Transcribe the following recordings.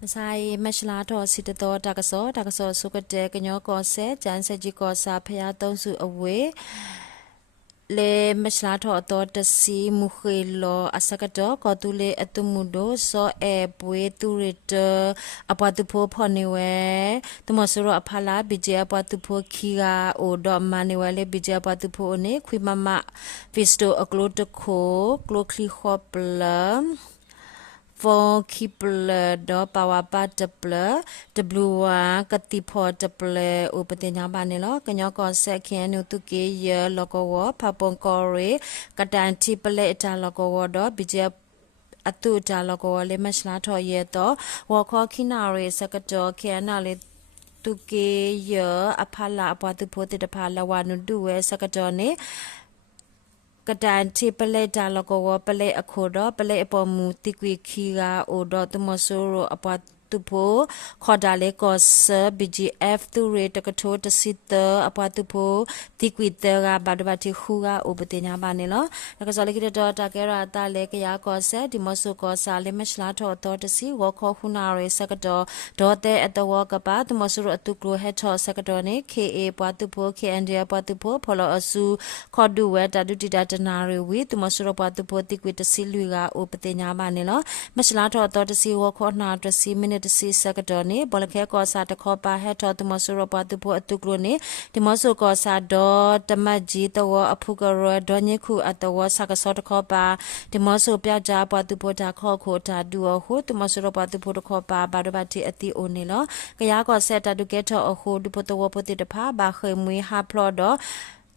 ใช่ไม่ชลาทอสิตตอตากะซอสุกเตกะญอกอเซจันเซจิกอซาพยาตองสุอเวเลไม่ชลาทอตอตสีมุเขลออสกะตอกอตุเลอตุมุโดซอเอปวยตุริตอปาตุโพพอนิเวตมอสโรอพาลาบิเจอปาตุโพคีกาโอดอมานิเวเลบิเจอปาตุโพเนควิมามะฟิสโตอโกลตโคโกลคลีคอปล for keeple do power part ple w kati pho ple upatinya bane lo kanyo ko se khin nu tu ke ye loko wo phapon ko re katan ti ple ta loko wo do bije အတူတာလကောလေမရှလာထော်ရဲတော့ဝခေါခိနာရေစကကြောခဲနာလေတုကေယအဖလာအပတူဖိုတေတဖာလဝနုဒုဝဲစကကြောနေกระดานที่เปเลจาลกวเปเลอโคดอเปเลอปอมูติกวีคีกาโอดอตุมโซโรอปาตุโพขอดาเลกอส BGF ตุเรตกะโทตสิตอปาตุโพติกวีเตกาบาดบาติคูกาโอปติญาบาเนลแล้วก็ซอเลกิดอตาเกราตาเลกยากอเซดิมโซกอซาเลมชลาทอตอตสิวอขอคุนาเรสกดอดอเตอตวกปาตุมโซโรอตุกโรเฮทอสกดอเน KA ปาตุโพ KND ปาตุโพพอลออซูขอดูเวตาดุติดาตนาเรวีตุมโซโรปาตุโพติกวีตสิลุยกาโอปติญาบาเนลมชลาทอตอตสิวอขอนาตสิมินิตสิสกดอနေဘလခဲကောစာတခောပါဟဲထောတမဆူရပတူဖို့အတုကလိုနေဒီမဆူကောစာဒေါ်တမတ်ကြီးတော့အဖုကရဒေါ်ညခုအတော်စကစောတခောပါဒီမဆူပြကြပတူဖို့တာခောခိုတာဒူဟုတမဆူရပတူဖို့တခောပါဘာဒဘတိအတိအိုနေလောကရကောဆက်တာဒုကေထောအခုဒီဖို့တော့ဖို့တိတဖာဘာခေမွေဟာဖလော်တော့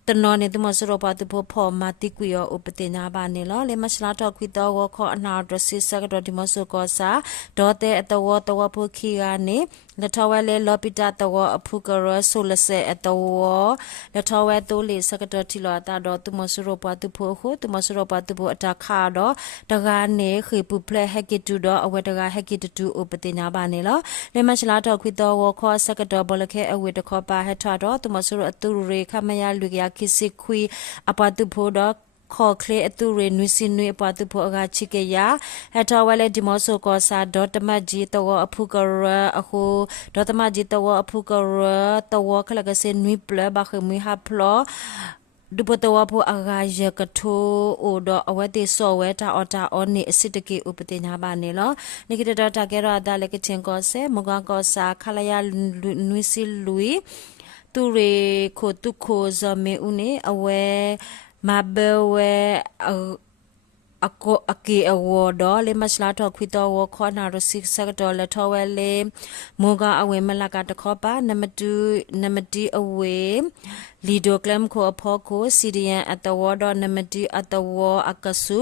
တနော်နေတမစရပတူဖို့ဖော်မာတိကွေယောဥပတိညာပါနေလောလေမစလာတော့ခွီတော့ခောအနာဒရစစ်စကတော့ဒီမဆူကောစာဒေါ်တဲ့အတော်ဖို့ခီကနေလက်ထောဝဲလေလောပိတာတော့အဖုကရဆိုလဆေအတော်လက်ထောဝဲတိုးလေစကတော့တီလောတာတော့တမစရပတူဖို့ခုတမစရပတူဖို့အတာခါတော့တကားနေခေပူဖလက်ဟက်ကီတူတော့အဝဲတကားဟက်ကီတူဥပတိညာပါနေလောလေမစလာတော့ခွီတော့ခောစကတော့ဘလခဲအဝဲတခောပါဟက်ထားတော့တမစရအတူရေခမရလူရခိစိခွီအပတုဖို့တော့ခေါ်ကလေအတူရနွီစင်နွီအပတုဖို့အကချိကေယာဟထဝလဲဒီမောဆိုကောစာဒေါတမဂျီတောအဖုကရအခုဒေါတမဂျီတောအဖုကရတောခလကစနွီပလဘခမီဟာဖလောဒုပတဝဖို့အဂါယကထိုအိုဒအဝဲတေဆောဝဲတာအော်တာအော်နေအစစ်တကေဥပတိညာပါနေလောနိကိတတတာကေရအဒလကချင်းကောဆေမဂကောစာခလယာနွီစီလူီတူရေခိုတုခိုဇမေဦးနေအဝဲမဘဝဲအကိုအကေအဝဒေါ်လေမစလာတော့ခွီတော့ဝခေါ်နာရစစ်စကတော်လက်ထောဝဲလေမောကအဝဲမလာကတခေါ်ပါနမတီအဝဲလီဒိုကလမ်ကိုအဖို့ကိုစီရီယန်အတဝဒေါ်နမတီအတဝအကဆု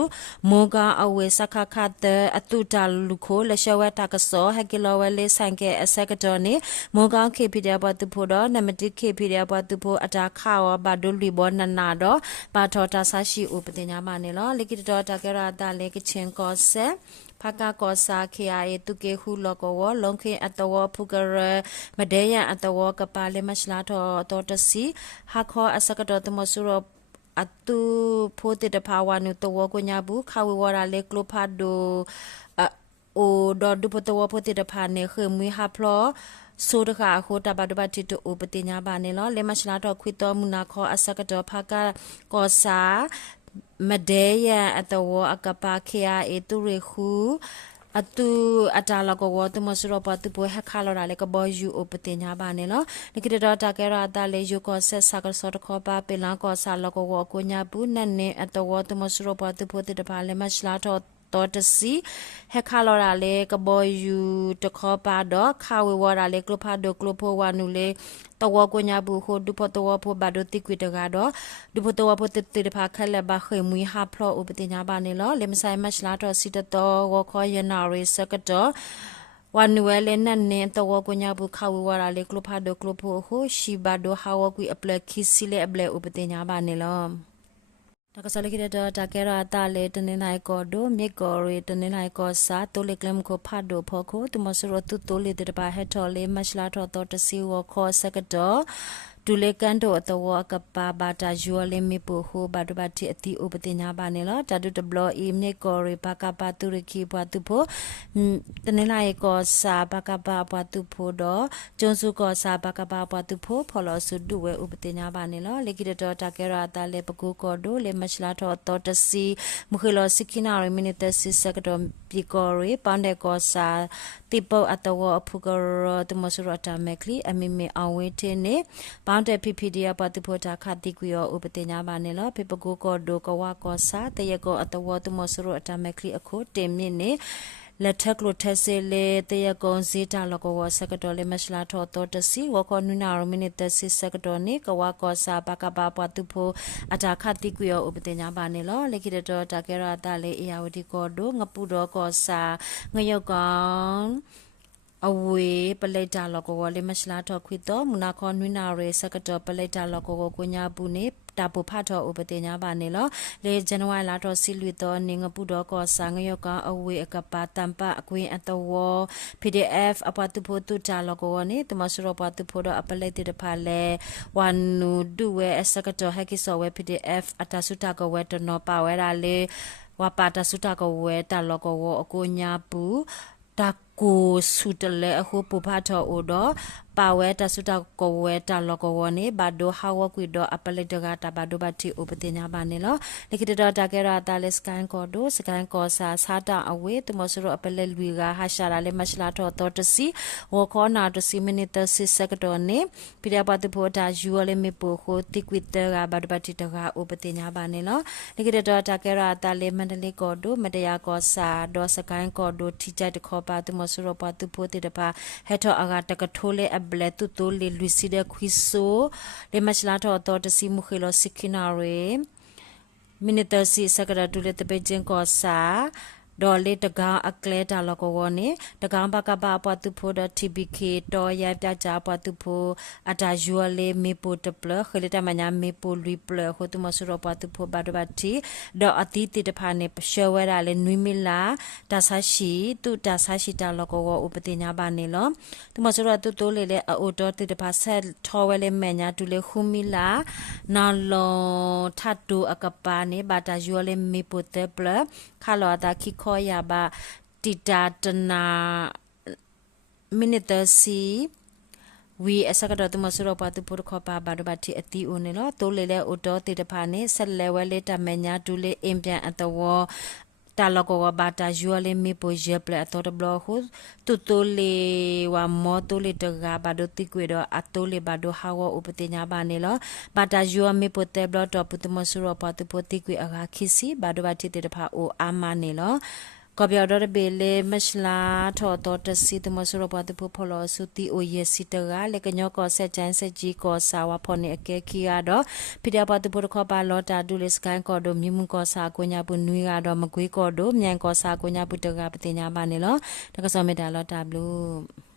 မောကအဝဲစခခတ်အတုတလူကိုလရှဝဲတကဆောဟကီလောဝဲလေဆိုင်ကဲအစကတော်နေမောကခေပီဒီယာဘတ်ဖို့တော့နမတီခေပီဒီယာဘတ်ဖို့အတာခါဝဘာဒူလီဘောနနာတော့ပါထောတာဆရှိဥပတင်ညာမနေလောလေကီတော်တကရတာလေကချင်းကောဆေဖကကောစာခေအေတုကေဟုလကောဝလုံခေအတဝဖုကရမဒေယအတဝကပါလေမရှလာတော်တစီဟာခောအစကတော်တမဆူရအတူဖိုတေတဖာဝနုတဝကိုညာဘူးခဝဝရလေကလိုဖာဒိုအိုဒေါ်ဒုပတဝဖိုတေတဖာနေခေမွေဟာဖလောဆိုတခါခိုတဘဒဘတိတူဥပတိညာပါနေလောလေမရှလာတော်ခွီတော်မူနာခောအစကတော်ဖကကောစာမဒေယအတဝအကပါခေအေတူရခုအတူအတာလကောတမစရပတူပဟခါလောရလေကဘောယူဥပတိညာပါနေလောနိကိတတော်တကရတာလေယူကောဆက်ဆာကစောတခောပါပလန်ကောဆာလကောကိုညာဘူးနနေအတဝတမစရပတူပတိတပါလေမရှလာတော်တော်တစီဟက်ခါလော်ရာလေကဘောယူတခောပါတော့ခါဝေဝရာလေကလဖာဒိုကလဖိုဝနူလေတော်ကိုညာဘူးခိုဒုပတော်ဖိုဘာဒိုတိကွေတကတော့ဒုပတော်ဖိုတတိတဖာခက်လက်ပါခေမွေဟာဖလောဥပတိညာပါနေလောလေမဆိုင်မရှလာတော်စီတတော်ဝခောယနာရေစကတော့วันเวเลนันเนตัวกุญญาบุขาววาราเลกลุพาโดกลุโพโหชิบาโดฮาวกุยอเปลคิสิเลอเปลอุปติญาบาเนลတကစလကိရတာကေရာတာလေတနေနိုင်ကောဒိုမေကောရီတနေနိုင်ကောစာတိုလေကလမ်ကိုဖတ်ဒိုဖောခိုတမဆရတုတိုလေတပါဟက်ထော်လေမရှလာထော်တော်တစီဝခောစကတော်ဒ တူလေကန်တိုအတော်ကပါဘာတာယူလေမီပိုဟိုဘာဒဘတိအတိဥပတိညာပါနေလောတာတူတဘလအီမြေကောရီဘာကပါတူရခီဘွားတူဖို့တနင်္လာရေကောစာဘာကပါဘွားတူဖို့တော့ကျွန်းစုကောစာဘာကပါဘွားတူဖို့ဖော်လို့စုဒူဝဲဥပတိညာပါနေလောလေကီတတော်တာကေရာတာလေပကူကောဒိုလေမချလာတော်တော်တစီမခေလောစကိနာရီမိနစ်တစီစကတော်ပီကောရီပန်ဒေကောစာတိပုတ်အတော်အဖူကောတမဆရတာမက်ကလီအမီမီအောင်ဝဲတင်းနေဘောင်းတဲ့ PPDA ပတ်သူဖို့တာခတိကွေရောဥပတင်ညာပါနေလောဖေပကိုကောဒိုကဝါကောစာတရကောအတော်တမဆရအတာမက်ကလီအခုတင်မြင့်နေလက်ထက်ကလိုထက်စေလေတရကုံဇီတာလကောဝစကတော်လေမရှလာထောတော်တစီဝကောနုနာရမိနစ်တစီစကတော်နေကဝါကောစာဘကဘာပတူဖို့အတာခတိကွေရောဥပတင်ညာပါနေလောလက်ခိတတော်တာကေရတာလေအေယဝတီကောဒိုငပူတော်ကောစာငယောက်ကောင်အဝေးပလက်တာလောကောလေမရှလာထောခွေတော်မနာခေါနွိနာရေစကတော်ပလက်တာလောကောကိုညာဘူးနေတာပူဖတ်တော်ဥပတင်ညာပါနေလောလေဇန်နဝါရီလတော်စီလွီတော်နေငပူတော်ကောစာငယောက်ကောင်အဝေးအကပါတမ်ပါအကွင်းအတော် PDF အပတူဖို့တူတာလောကောနေတမဆရပတူဖို့တော့အပလက်တေတဖာလေဝန်နူဒူဝဲစကတော်ဟက်ကီဆောဝဲ PDF အတဆုတာကောဝဲတနောပါဝဲတာလေဝပါတဆုတာကောဝဲတာလောကောအကိုညာပူတာကိုဆုတလေအခုပူဖတ်တော်အိုတော့ပါဝဲတဆုတကောဝဲတလောကောဝနေဘာဒိုဟာဝကွီဒိုအပလက်တကတာဘာဒိုဘတီဥပတင်ညာပါနေလောလခိတတော်တာကေရာတာလက်စကန်ကောဒိုစကန်ကောစာစာတာအဝေးတမဆရအပလက်လူကဟာရှာလာလေမရှလာတော်တော်တစီဝခေါနာတစီမိနစ်တစီစကတော်နေပြရပတ်ဖို့တာယူလေမေပိုခိုတိကွီတကဘာဒဘတီတကဥပတင်ညာပါနေလောလခိတတော်တာကေရာတာလေမန္တလေးကောဒိုမတရားကောစာဒေါ်စကန်ကောဒိုထိကြတဲ့ခေါ်ပါတမဆရပတူဖို့တေတပါဟက်ထောအကတကထိုးလေဘလက်တူတိုလေလူစီဒခွီဆိုလေမချလာတော်တော်တစီမခေလောစိခိနာရေမိနစ်တစီစကရတူလေတပေချင်းကောစာဒေါ်လေတကားအကလဲတာလကောဝနေတကားဘကဘာပတ်သူဖို့ TBK တော်ရပြကြပတ်သူဖို့အတာယူလေမေပိုတပလခလေတမညာမေပိုလူပလဟိုတမဆရပတ်သူဖို့ဘတ်ဘတ်တီဒေါ်အတီတီတဖာနေပရှဝဲတာလေနွိမီလာတာဆာရှိသူတာဆာရှိတာလကောဝဥပတိညာပါနေလောတမဆရတူတိုးလေလေအိုတော်တီတဖာဆက်ထောဝဲလေမညာတူလေခုမီလာနာလောထတ်တူအကပါနေဘာတာယူလေမေပိုတပလခါလောတာခိခေါ်ရပါတီတာတနာမိနစ်တစီဝီအစကတော့တမဆရပါတူပုရခပါဘာဒဘတိအတီအိုနေလောတိုးလေလေအိုတော်တေတဖာနေဆက်လဲဝဲလေတမညာဒူလေအင်ပြန်အတော်တာလကောဘာတာယူလေမီပိုဂျပလအတော်ဘလဟုတူတိုလေဝမောတိုလေတကဘာဒတိကွေတော့အတိုလေဘာဒဟာဝဥပတိညာပါနေလောဘာတာယူမီပိုတေဘလတော့ပုတမဆရပါတူပုတိကွေအခါခိစီဘာဒဘတိတေတဖာအိုအာမနေလောကပြော်ဒဘေလေမရှလာထော်တော်တစီတမဆရပတ်ပဖော်လို့စုတီအိုယစီတကလေကညောကောဆက်ချန်ဆက်ကြီးကောစာဝဖော်နေအကဲခီရတော့ဖိတပတ်ပခပါလောတာဒူလစ်ကန်ကောဒိုမြမှုကောစာကိုညာပုနွေကတော့မကွေးကောဒိုမြန်ကောစာကိုညာပုတကပတိညာပါနေလို့တကစောမေတာလောတာဘလူး